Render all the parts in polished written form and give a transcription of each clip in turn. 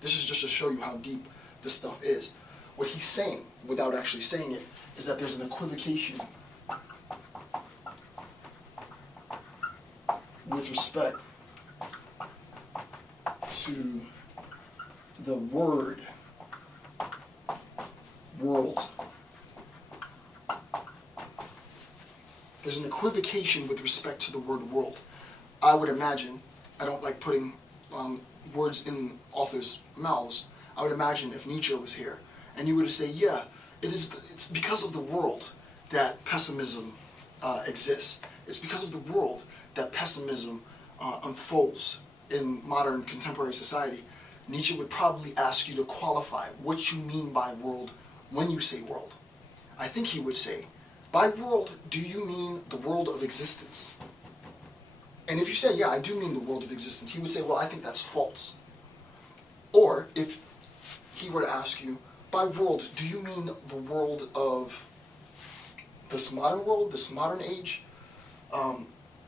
This is just to show you how deep this stuff is. What he's saying, without actually saying it, is that there's an equivocation with respect to the word world. There's an equivocation with respect to the word world. I would imagine, I don't like putting words in authors' mouths, I would imagine if Nietzsche was here, and you were to say, yeah, it's because of the world that pessimism exists. It's because of the world that pessimism unfolds in modern contemporary society. Nietzsche would probably ask you to qualify what you mean by world when you say world. I think he would say, by world, do you mean the world of existence? And if you say, yeah, I do mean the world of existence, he would say, well, I think that's false. Or if he were to ask you, by world, do you mean the world of this modern world, this modern age,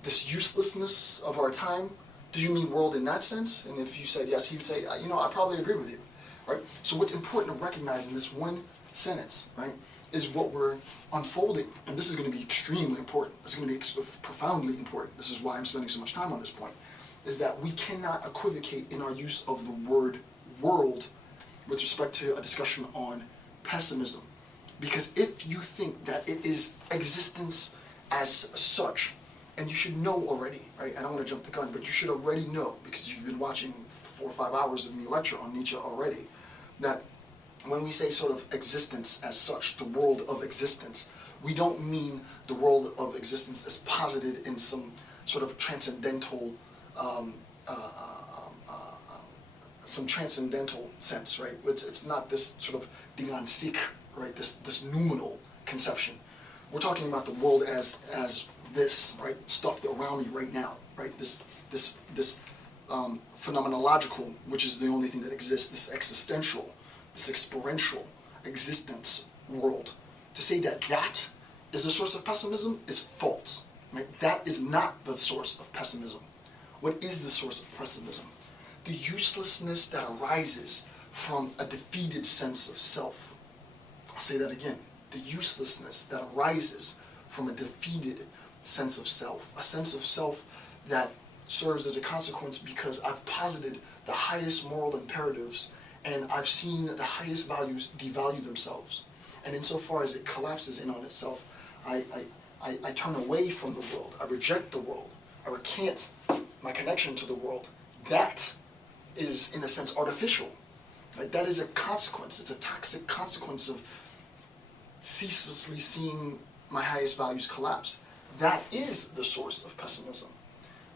this uselessness of our time? Do you mean world in that sense? And if you said yes, he would say, you know, I probably agree with you, right? So what's important to recognize in this one sentence, right, is what we're unfolding. And this is going to be extremely important. This is going to be profoundly important. This is why I'm spending so much time on this point, is that we cannot equivocate in our use of the word world with respect to a discussion on pessimism. Because if you think that it is existence as such, and you should know already, right? I don't want to jump the gun, but you should already know, because you've been watching 4 or 5 hours of me lecture on Nietzsche already, that when we say sort of existence as such, the world of existence, we don't mean the world of existence as posited in some sort of transcendental, sense, right? It's not this sort of diansik, right? This noumenal conception. We're talking about the world as this, right? Stuff around me right now, right? This phenomenological, which is the only thing that exists, this existential, this experiential existence world. To say that that is the source of pessimism is false, right? That is not the source of pessimism. What is the source of pessimism? The uselessness that arises from a defeated sense of self. I'll say that again. The uselessness that arises from a defeated sense of self. A sense of self that serves as a consequence because I've posited the highest moral imperatives and I've seen the highest values devalue themselves. And insofar as it collapses in on itself, I turn away from the world. I reject the world. I recant my connection to the world. That is, in a sense, artificial. Right? That is a consequence. It's a toxic consequence of ceaselessly seeing my highest values collapse. That is the source of pessimism.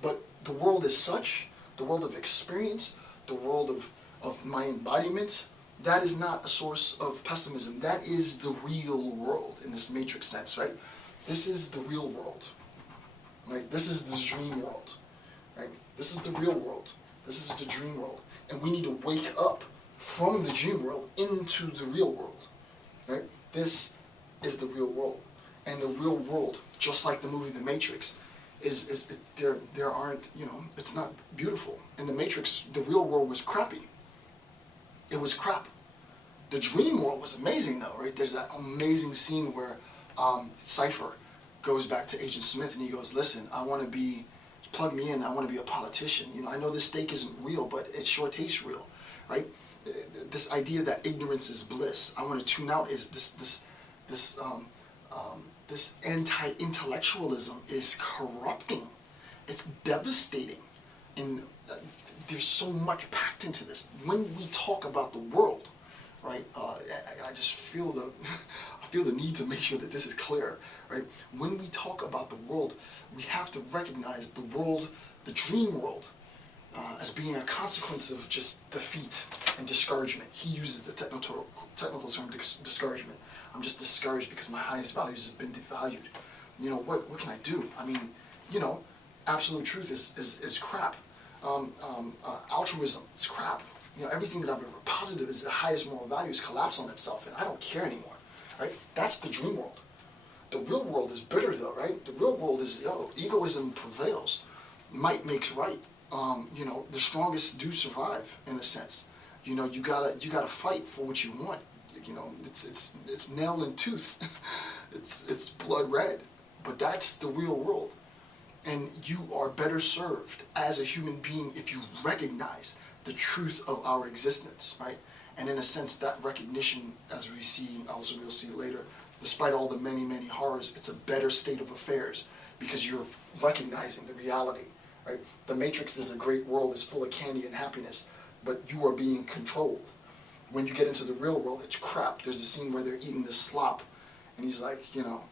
But the world as such, the world of experience, the world of my embodiment, that is not a source of pessimism. That is the real world in this matrix sense, right? This is the real world, right? This is the dream world, right? This is the real world. This is the dream world. And we need to wake up from the dream world into the real world, right? This is the real world. And the real world, just like the movie The Matrix, there aren't, you know, it's not beautiful. In The Matrix, the real world was crappy. It was crap. The dream world was amazing though, right? There's that amazing scene where Cypher goes back to Agent Smith and he goes, listen, I want to be, plug me in, I want to be a politician. You know, I know this steak isn't real, but it sure tastes real, right? This idea that ignorance is bliss, I want to tune out, is this anti-intellectualism is corrupting. It's devastating. And there's so much packed into this. When we talk about the world, right, I just feel the need to make sure that this is clear, right? When we talk about the world, we have to recognize the world, the dream world, as being a consequence of just defeat and discouragement. He uses the technical term discouragement. I'm just discouraged because my highest values have been devalued. You know, what can I do? I mean, you know, absolute truth is crap. Altruism is crap. You know, everything that I've ever posited as the highest moral values collapse on itself, and I don't care anymore, right? That's the dream world. The real world is bitter, though, right? The real world is, egoism prevails. Might makes right. You know, the strongest do survive, in a sense. You know, you gotta fight for what you want. You know, it's nail and tooth. it's blood red. But that's the real world. And you are better served as a human being if you recognize the truth of our existence, right? And in a sense, that recognition, as we see, and also we'll see later, despite all the many, many horrors, it's a better state of affairs because you're recognizing the reality, right? The Matrix is a great world, it's full of candy and happiness, but you are being controlled. When you get into the real world, it's crap. There's a scene where they're eating this slop, and he's like, you know,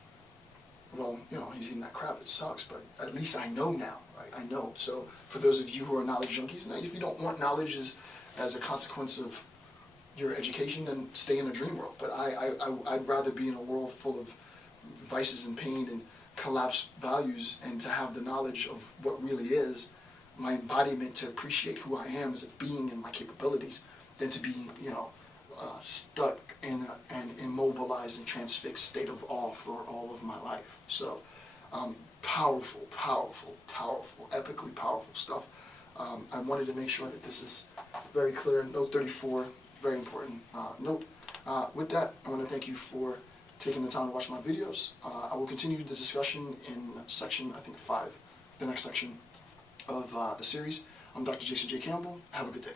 well, you know, he's eating that crap, it sucks, but at least I know now, right? I know. So for those of you who are knowledge junkies, now if you don't want knowledge as a consequence of your education, then stay in a dream world. But I'd rather be in a world full of vices and pain and collapsed values, and to have the knowledge of what really is, my embodiment, to appreciate who I am as a being and my capabilities, than to be, you know, stuck in an immobilized and transfixed state of awe for all of my life. So, powerful, powerful, powerful, epically powerful stuff. I wanted to make sure that this is very clear. Note 34, very important note. With that, I want to thank you for taking the time to watch my videos. I will continue the discussion in section, I think, 5, the next section of the series. I'm Dr. Jason J. Campbell. Have a good day.